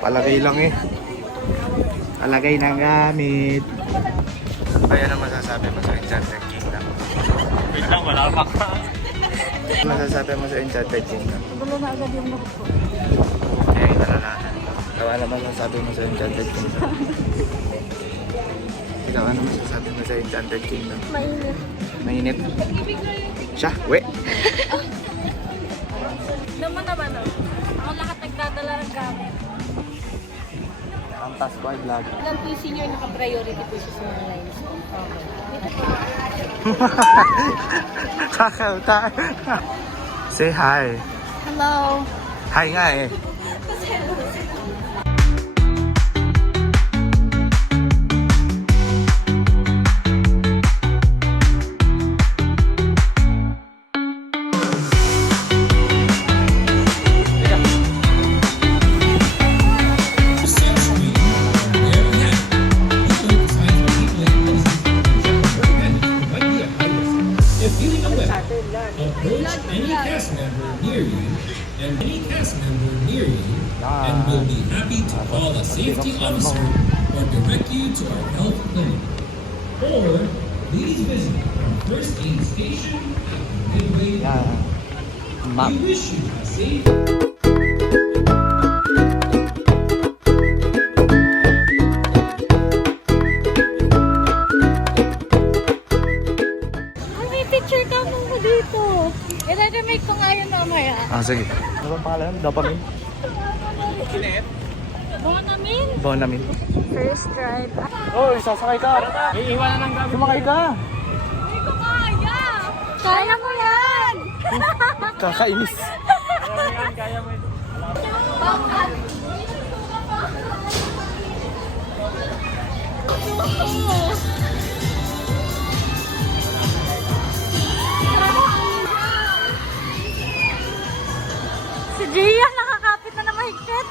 Palagay lang eh. Palagay ng gamit. Kaya na masasabi mo sa Enchanted Kingdom? Wait lang, wala pa ka. Masasabi mo sa Enchanted Kingdom? Gulo na agad yung loob ko. Eh, nalalaman. Ikaw ano masasabi mo sa Enchanted Kingdom? Ikaw ano masasabi mo sa Enchanted Kingdom? Mainit. Mainit. Siya, we. Naman naman o. Ako lahat nagdadala ng gamit. Ang task bar vlog. Ilang po yung senior naka-priority po siya sa mga lines ko. Okay. Dito po. Kakauta. Say hi. Hello. Hi nga eh. Approach any cast member near you, and any cast member near you, and we'll be happy to call a safety officer or direct you to our health clinic. Or please visit our first aid station at the Midway. We wish you a safe. Picture ka mo dito. I-remake ko nga yun mamaya. Ah, sige. Ano bang pangalan? Dopamine? Bonamin? Bonamin. First ride. Oh, sasakay ka. Iiwanan ng gamit. Sumakay ka. Hindi ko kaya! Kaya mo yan! Kakainis. Kaya mo yun. Si Gia nakakapit na mahigpit.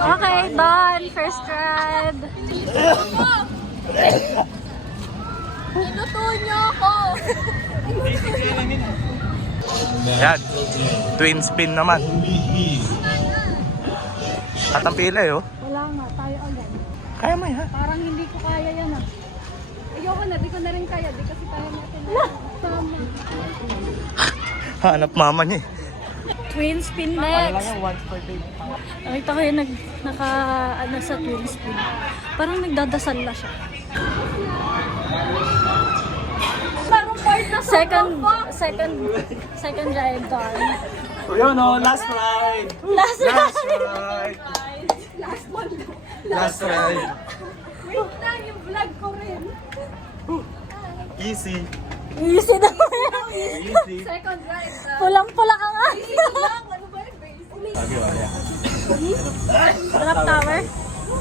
Okay, done. First ride. Inuto niyo ako. Yan. Twin spin naman. At ang pila eh, oh. Wala nga, tayo agad. Kaya mo yan. Parang hindi ko kaya yan ah. Ayoko na, di ko na rin kaya. Di kasi tayo natin. Tama. Hanap mama niya eh. Twin spin next. Nakita ko yung naka sa twin spin. Parang nagdadasal na siya. Second ride on. O yun o, last ride. Last ride. ride. Last one. Last ride. Wait lang, yung vlog ko rin. Easy. Easy na mo yan. Easy. Second ride. Pulang-pula ka nga. Easy lang. Ano ba yung basic? Lagi wala. Drop tower.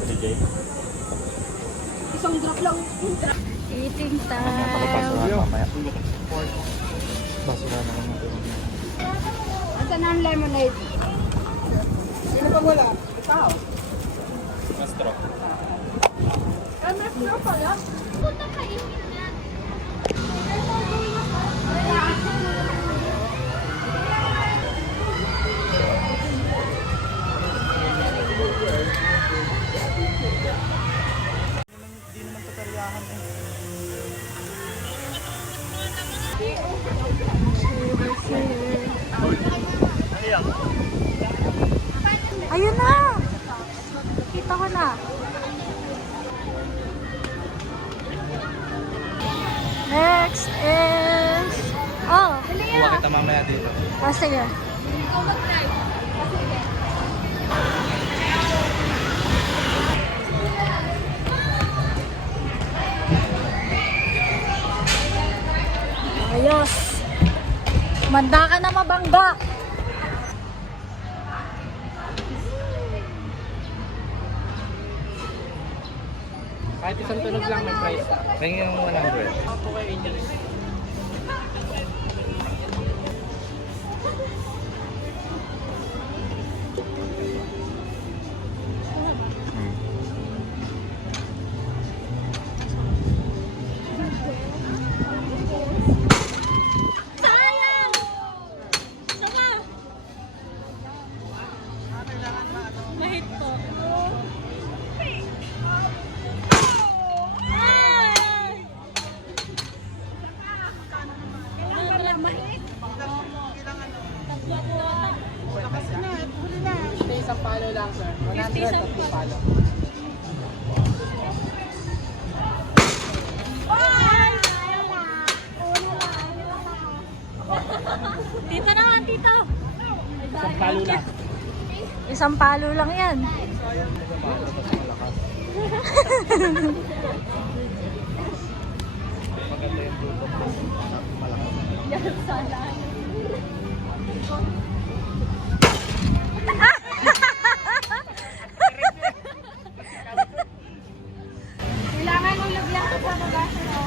DJ. Isang drop lang. Eating time. Mamaya. Basura na kami. Asan ang lemonade? Sino ba wala? Ikaw. Astro. May straw pala. Punta ka yan. Hindi naman tataryahan eh. Ayun na! Kita ko na. Next is... Oh! Kuha kita mamaya dito. Oh, sige. Ayos! Manda ka na mabangga! Kahit isang tunog lang may price. Tingin yung 100. Ako kay Angel. 50 isang palo. Tito naman, tito. Isang palo lang. Isang palo lang yan. Maganda yung Bluetooth. Yan sana. Kailangan mo lagyan ko sa magasin mo.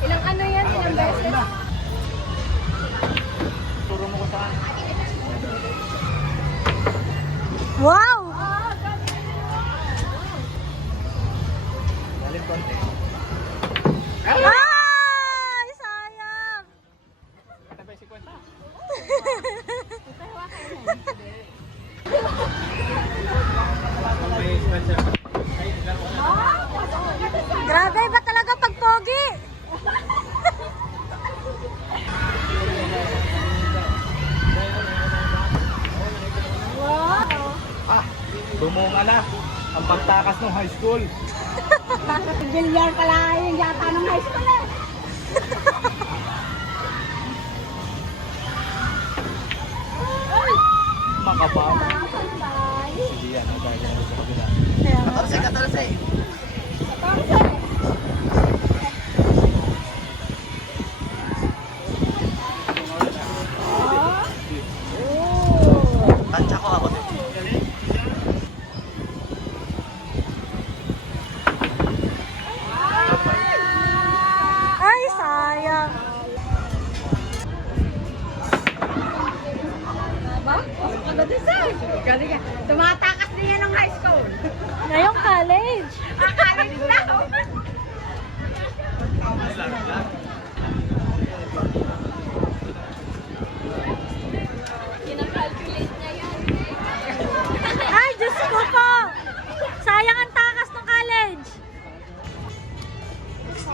Ilang ano yan? Ilang beses? Turo mo ko saan. Wow! Galing konti. Ay! Sayang! Katabay 50. Grabe ba talaga pag pogi? Ah, bumunga na ang pagtakas ng high school. Bilyar pala yung yata ng high school eh. Makabang. Hindi yan, nagaya na sa kabila. 14. Tansya ko ako din. Ay, sayang. Tumatakas din yan ng high school. Ngayong college. College na. Ay, Diyos ko po. Sayang ang takas ng college.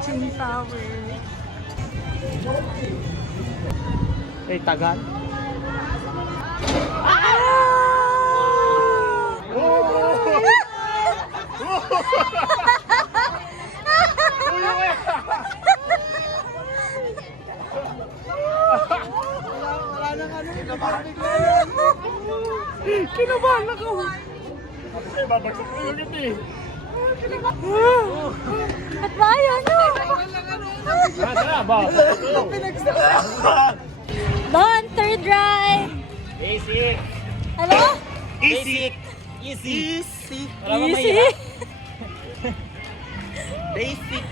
Chin Tower. Eh, tagal. Kinabahan ako. Kasi babagsak ko ulit eh. At ba yan? Nasaan ba? Don, third drive. Basic. Ano? Basic. Easy. Wala ba Easy. mahirap? Basic.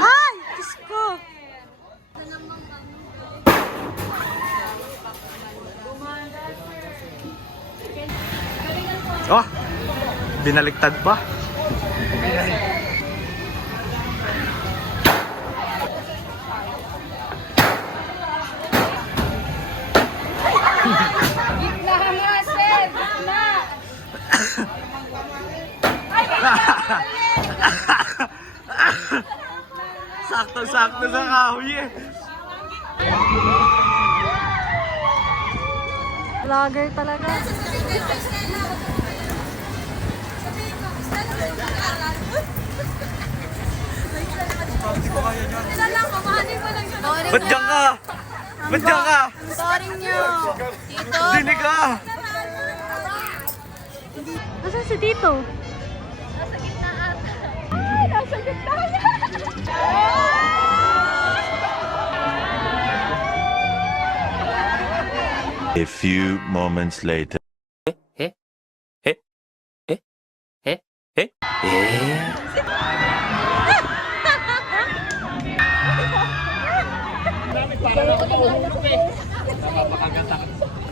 Ay, Diyos ko. Oh, binaliktad pa. Gitna nga, sir. Gitna. Sakto-sakto sa kahoy eh. Vlogger talaga. Ba't dyan ka? Ba't dyan ka? Boring nyo. Tito. Dinig ka! Nasaan si Tito? Nasa gitna ata. Ay, nasa gitna niya. A few moments later.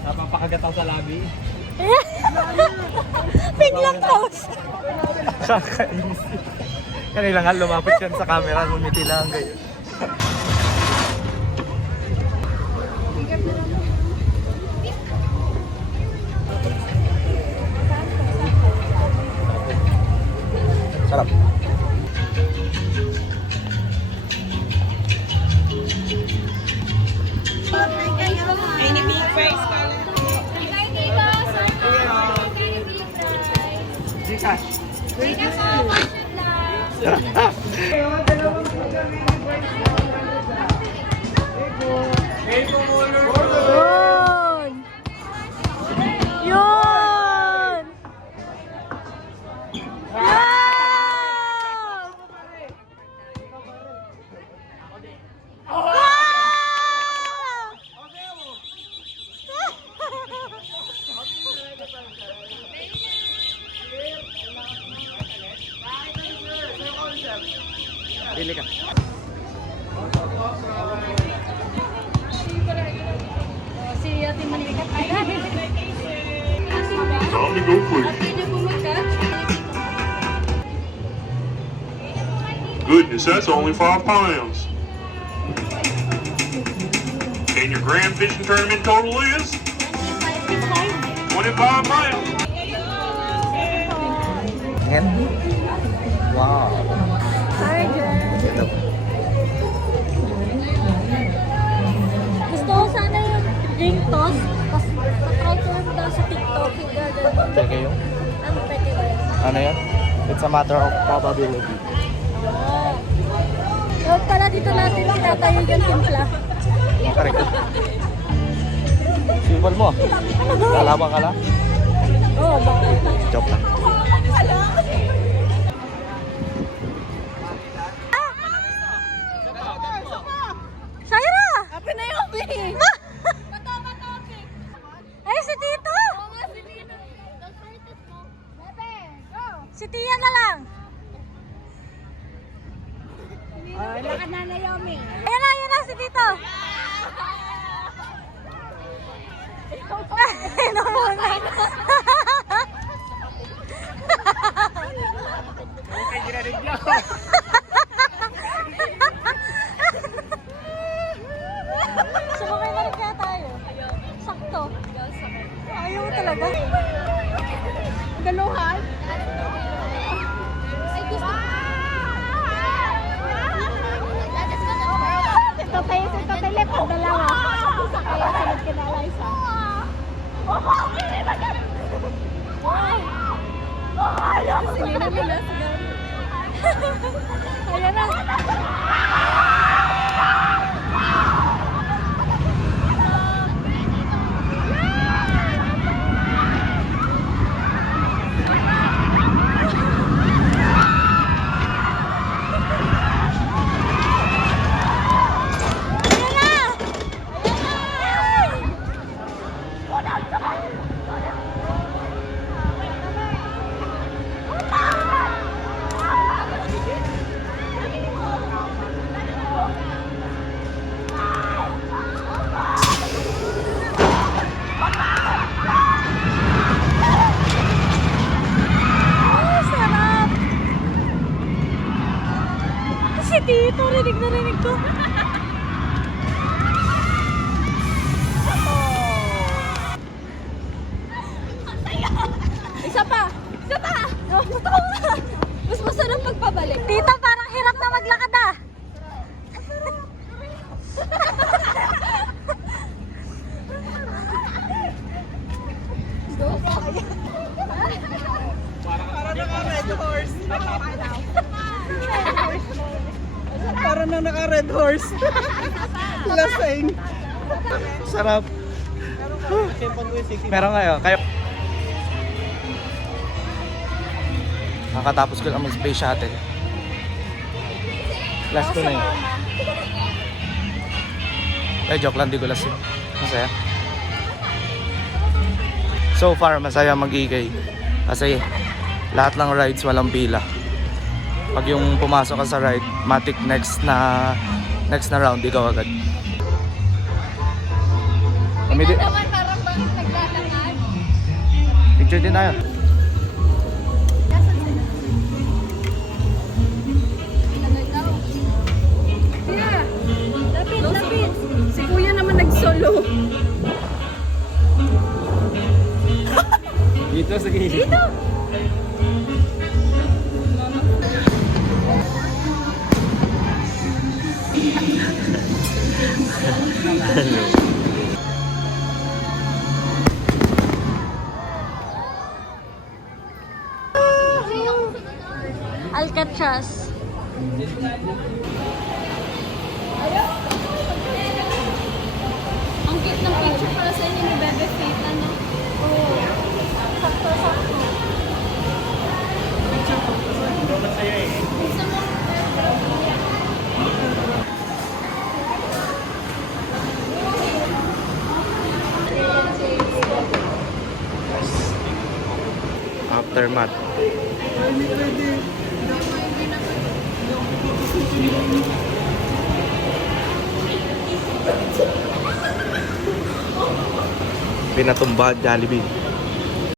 Napapakagat ako sa labi. Biglang close. Kakainis. Kanila nga lumapit yan sa camera, ngumiti lang ganyan. Sarap. Yun! Yun! Pili ka. Si Ate Manikat ay Tommy, go for it. Ate niyo pumakat. Goodness, that's only 5 pounds. And your grand fishing tournament total is 25 pounds. Hen? Wow. Hi, girl. Ganda. Gusto ko sana yung ring toss. Tapos try ko yung daw sa TikTok. Yung gagawin. Peke yun? Ano pwede ba yun? Ano yan? It's a matter of probability. Oh. Huwag pala dito natin tinatayo yung timpla. Correct. Simple mo. Lalaban ka lang? Oo, bakit? Joke lang. Shaira! Happy na yung Ay, si Tito! Si Tia na lang. Lakad na Naomi. Ayan na si Tito. Ano muna? Sumakay na rin kaya tayo. Sakto. Ayaw mo talaga. Galuhan. Ay, gusto. Ito tayo sa telepon, dalawa. Isa kaya sunod ka na, Liza. Silina mo na. Ayan na. Si Tito, rinig na rinig ko. Isa pa! Isa pa! Mas masarap magpabalik. Tita, parang hirap na maglakad ah. Para nang naka-red horse. Lasing. Sarap. Meron kayo. Nakatapos ko lang mag-space shuttle. Last ko na yun. Joke lang, di ko last yun. Masaya. So far, masaya mag-ikay. Kasi lahat ng rides walang pila. Pag yung pumasok ka sa ride, matik next na round, ikaw agad. Ito naman parang bakit naglalakad? Picture din tayo. Lapit! Si Kuya naman nag-solo. Dito sa gilid. Dito! Alcatraz. Ang cute ng picture para sa inyo ni Bebe Faith, ano? Oo. Sakto-sakto. Aftermath. Pinatumba Jollibee.